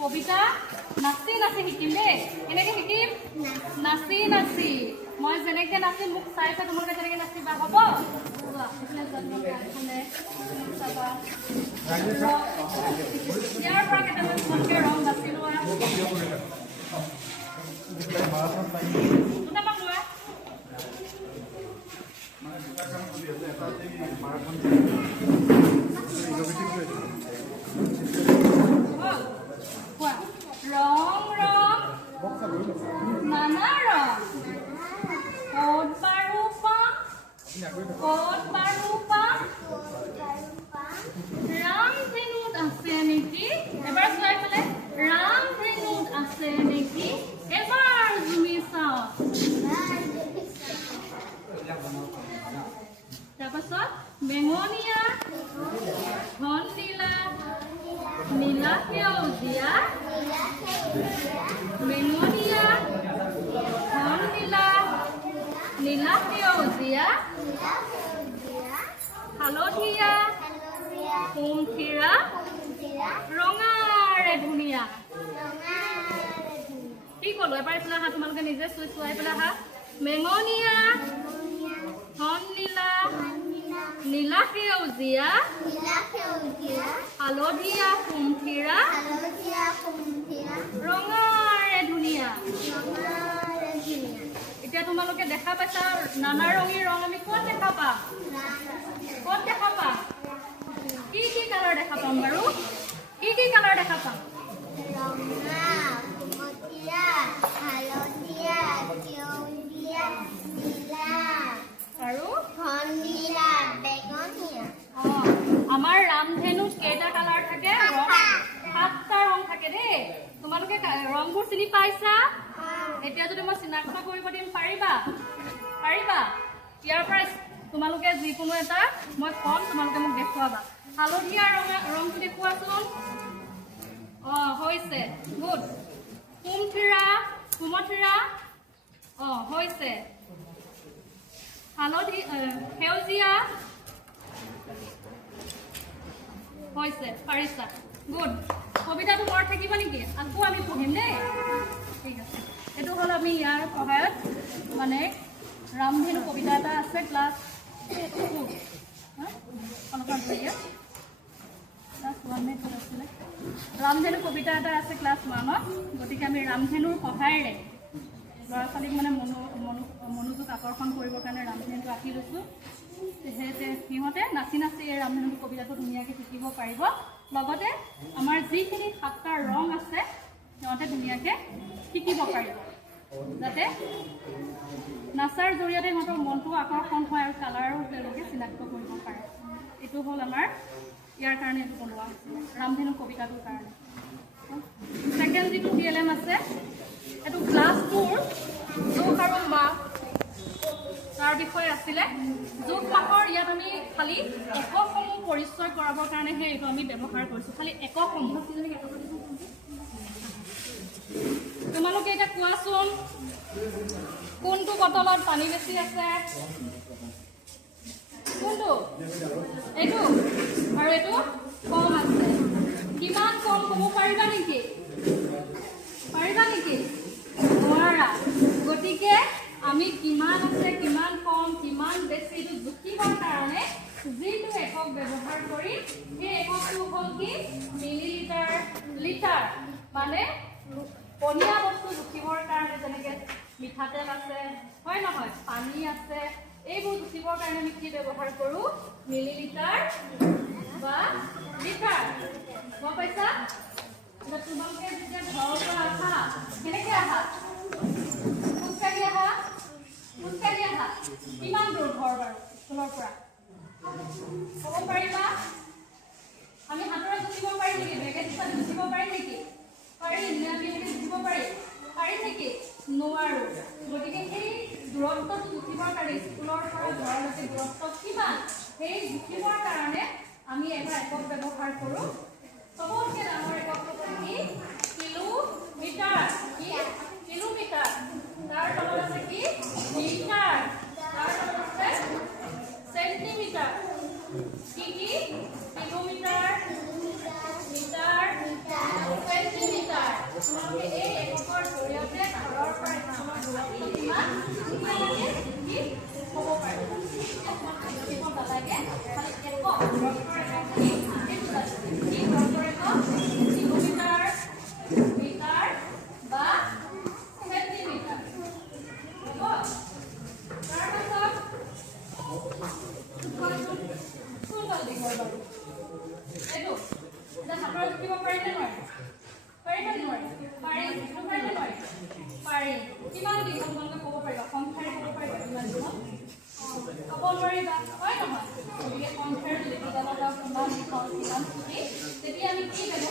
কবিতা নাচি নাচি শিকিম দেই এনেকে শিকিম নাচি নাচি মই যেনেকে নাচিম মোক চাই চাই তোমালোকে যেনেকে নাচিবা হ'ব ইয়াৰ পৰা কেইটামান ভালকে ৰং বাছি লোৱা দুটামান লোৱা ৰং ৰং নানা ৰং কোট বাৰুপা ৰামধেনুত আছে নেকি এবাৰ চাই ফেলে ৰামধেনুত আছে নেকি এবাৰ জুমি চাও তাৰপাছত বেঙনীয়া ঘন নীলা নীলা সেউজীয়া বেঙনীয়া ঘন নীলা নীলা সেউজীয়া হালধীয়া কুমথিৰা ৰঙাৰে ধুনীয়া কি ক'লো এবাৰ এইফালে আহা তোমালোকে নিজে চুৱাই পেলাই আহা বেঙনীয়া ঘন নীলা নীলা সেউজীয়া হালধীয়া কুমথিৰা ৰঙাৰে ধুনীয়া এতিয়া তোমালোকে দেখা পাইছা নানা ৰঙী ৰং আমি ক'ত দেখা পাম কি কি কালাৰ দেখা পাম বাৰু কি কালাৰ দেখা পাম আৰু আমাৰ ৰামধেনুত কেইটা কালাৰ থাকে সাতটা ৰং থাকে দেই তোমালোকে ৰংবোৰ চিনি পাইছা এতিয়া যদি মই চিনাক্ত কৰিব দিম পাৰিবা ইয়াৰ পৰা তোমালোকে যিকোনো এটা মই কম তোমালোকে মোক দেখুৱাবা হালধীয়া ৰংটো দেখুৱাচোন হৈছে গুড কুমথিৰা হৈছে সেউজীয়া হৈছে পাৰিছা গুড কবিতাটো বৰ থাকিব নেকি আকৌ আমি পঢ়িম দেই ঠিক আছে এইটো হ'ল আমি ইয়াৰ সহায়ত মানে ৰামধেনু কবিতা এটা আছে ক্লাছ 1 ৰামধেনু কবিতা এটা আছে ক্লাছ 1ত গতিকে আমি ৰামধেনুৰ সহায়েৰে ল'ৰা ছোৱালীক মানে মনোযোগ আকৰ্ষণ কৰিবৰ কাৰণে ৰামধেনুটো আঁকি লৈছোঁ সিহঁতে নাচি নাচি এই ৰামধেনু কবিতাটো ধুনীয়াকৈ শিকিব পাৰিব লগতে আমাৰ যিখিনি 7টা ৰং আছে সিহঁতে ধুনীয়াকৈ শিকিব পাৰিব যাতে নাচাৰ জৰিয়তে সিহঁতৰ মনটো আকৰ্ষণ হয় আৰু কালাৰো তেওঁলোকে চিনাক্ত কৰিব পাৰে এইটো হ'ল আমাৰ ইয়াৰ কাৰণে এইটো বনোৱা হৈছিলে ৰামধেনু কবিতাটোৰ কাৰণে ছেকেণ্ড যিটো PLM আছে এইটো ক্লাছ 2ৰ যোগ আৰু মাহ তাৰ বিষয়ে আছিলে যোগ মাহৰ ইয়াত আমি খালি এককসমূহ পৰিচয় কৰাবৰ কাৰণেহে এইটো আমি ব্যৱহাৰ কৰিছোঁ খালি এককসমূহ তোমালোকে এতিয়া কোৱাচোন কোনটো বটলত পানী বেছি আছে কোনটো এইটো আৰু এইটো কম আছে কিমান কম ক'ব পাৰিবা নেকি নোৱাৰা গতিকে আমি কিমান আছে কিমান কম কিমান বেছি এইটো জুখিবৰ কাৰণে যিটো একক ব্যৱহাৰ কৰি সেই এককটো হ'ল কি মিলিলিটাৰ লিটাৰ মানে পনীয়া বস্তু জুখিবৰ কাৰণে যেনেকৈ মিঠাতেল আছে হয় নহয় পানী আছে এইবোৰ জুখিবৰ কাৰণে আমি কি ব্যৱহাৰ কৰোঁ মিলিলিটাৰ বা লিটাৰ গম পাইছা তোমালোকে যেতিয়া ঘৰৰ পৰা আহা কেনেকৈ আহা খোজকাঢ়ি আহা কিমান দূৰ ঘৰ বাৰু স্কুলৰ পৰা ক'ব পাৰিবা আমি হাতৰে জুখিব পাৰিম নেকি বেগেত জুখিব পাৰিম নেকি পাৰিম জুখিব পাৰিম নেকি নোৱাৰোঁ গতিকে সেই দূৰত্বটো জুখিবৰ কাৰণে স্কুলৰ পৰা ঘৰলৈকে দূৰত্ব কিমান সেই জুখিবৰ কাৰণে আমি এটা একক ব্যৱহাৰ কৰোঁ চবতকৈ ডাঙৰ এককটো কি কিলোমিটাৰ তাৰ তলত আছে কি মিটাৰ তাৰ তলত আছে চেণ্টিমিটাৰ কি কিলোমিটাৰ মিটাৰ চেণ্টিমিটাৰ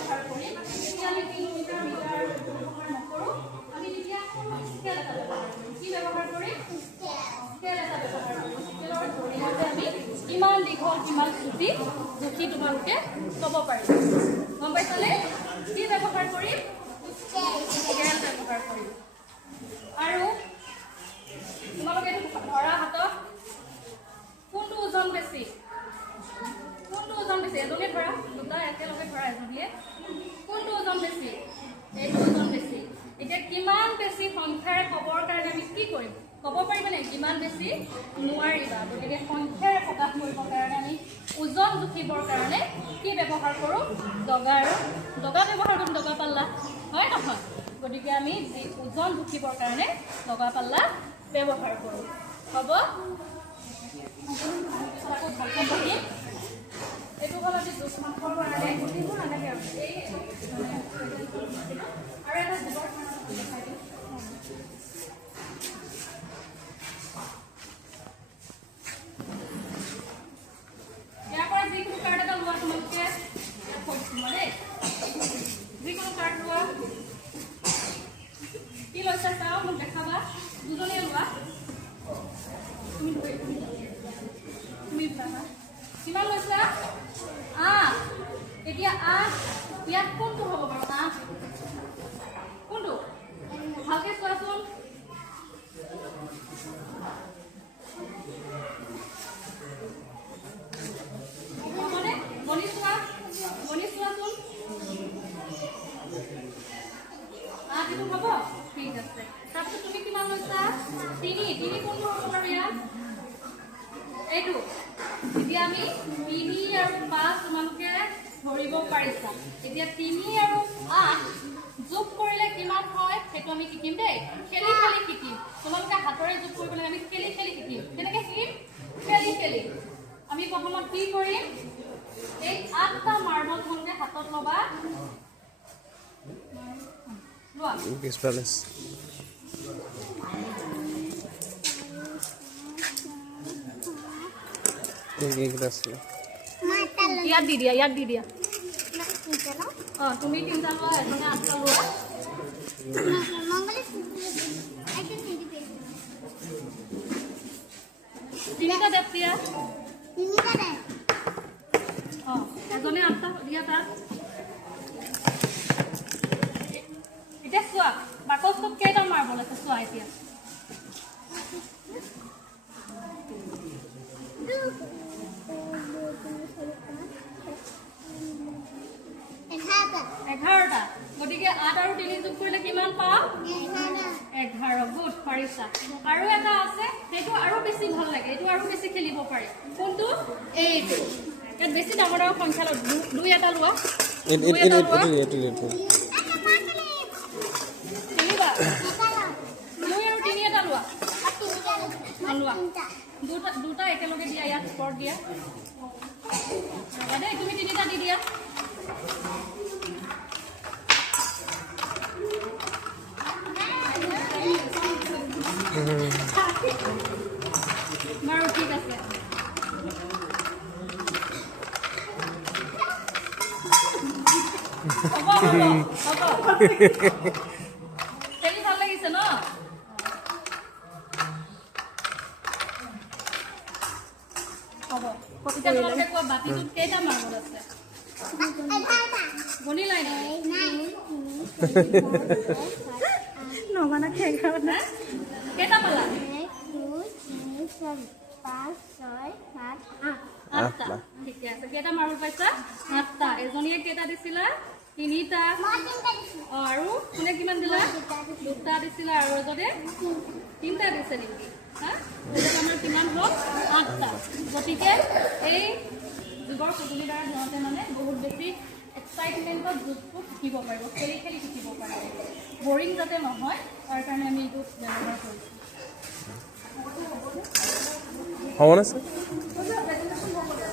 ব্যৱহাৰ কৰিম তেতিয়া আমি কিলোমিটাৰ মিটাৰ ব্যৱহাৰ নকৰোঁ আমি তেতিয়া স্কেল এটা ব্যৱহাৰ কৰিম কি ব্যৱহাৰ কৰিম স্কেল এটা ব্যৱহাৰ কৰিম স্কেলৰ জৰিয়তে আমি কিমান দীঘল কিমান চুটি জুখি তোমালোকে ক'ব পাৰিম গম পাইছানে কি ব্যৱহাৰ কৰিম স্কেল ব্যৱহাৰ কৰিম আৰু তোমালোকে ধৰা হাতত কোনটো ওজন বেছি এজনে ধৰা দুটা একেলগে ধৰা এজনীয়ে কোনটো ওজন বেছি এইটো ওজন বেছি এতিয়া কিমান বেছি সংখ্যাৰে ক'বৰ কাৰণে আমি কি কৰিম ক'ব পাৰিবানে কিমান বেছি নোৱাৰিবা গতিকে সংখ্যাৰে প্ৰকাশ কৰিবৰ কাৰণে আমি ওজন জুখিবৰ কাৰণে কি ব্যৱহাৰ কৰোঁ দগা ব্যৱহাৰ কৰিম দগা পাল্লা হয় নহয় গতিকে আমি ওজন জুখিবৰ কাৰণে দগা পাল্লা ব্যৱহাৰ কৰোঁ হ'ব ভালকৈ বহিম এইটো হ'ল আমি জোখ মাখৰ কাৰণে গুটিবোৰ নালাগে আৰু এটা গোবৰ দেখাই দিম ইয়াৰ পৰা যিকোনো কাৰ্ড এটা লোৱা তোমালোকে দেই যিকোনো কাৰ্ড লোৱা কি লৈছা চাওঁ মোক দেখাবা দুজনীয়ে লোৱা তুমি কিমান লৈছা এতিয়া ইয়াত কোনটো হ'ব বাৰু কোনটো ভালকৈ চোৱাচোন হ'বনে গণি চোৱাচোন এইটো হ'ব ঠিক আছে তাৰপিছত তুমি কিমান লৈছা তিনি কোনটো হ'ব বাৰু ইয়াত এইটো এতিয়া আমি 3 আৰু 5 তোমালোকে ধৰিব পাৰিছা এতিয়া 3 আৰু 8 যোগ কৰিলে কিমান হয় সেইটো আমি শিকিম দেই খেলি শিকিম তোমালোকে হাতৰে যোগ কৰিবলৈ আমি খেলি শিকিম কেনেকৈ শিকিম খেলি আমি প্ৰথমত কি কৰিম এই 8টা মাৰ্বল তোমালোকে হাতত ল'বা লোৱা ইয়াত দি দিয়া তুমি 3টা লোৱা এজনে 8টা লোৱা তিনিটা দেখ দিয়া এজনে 8টা দিয়া তাত এতিয়া চোৱা বাকচটোত কেইটা মাৰ্বল আছে চোৱা এতিয়া এঘাৰটা গতিকে 8 আৰু 3 যোগ কৰিলে কিমান পাম 11 গুড পাৰিছা আৰু এটা আছে সেইটো আৰু বেছি ভাল লাগে এইটো আৰু বেছি খেলিব পাৰি কোনটো এইটো ইয়াত বেছি ডাঙৰ সংখ্যা ল 2 এটা লোৱা দুটা একেলগে দিয়া ইয়াত স্পট দিয়া দেই তুমি 3টা দি দিয়া বাৰু ঠিক আছে হ'ব খেলি ভাল লাগিছে ন হ'ব এতিয়া তোমালোকে কোৱা বাতিটোত কেইটা মাৰ্বল আছে গণি লাই নগানা খেগা না কেইটা পালা 1 2 3 4 5 6 7 8 ঠিক আছে কেইটা মাৰ্বল পাইছা 8টা এজনীয়ে কেইটা দিছিলা 3টা আৰু কোনে কিমান দিলা 2টা দিছিলা আৰু এজনে 3টা দিছে নেকি এতিয়া আমাৰ কিমান হ'ল 8টা গতিকে এই যুগৰ সঁজুলিৰ দ্বাৰা সিহঁতে মানে বহুত বেছি এক্সাইটমেণ্টত যুগটো শিকিব পাৰিব খেলি শিকিব পাৰিব বৰিং যাতে নহয় তাৰ কাৰণে আমি এইটো ব্যৱহাৰ কৰিছোঁ হ'বনে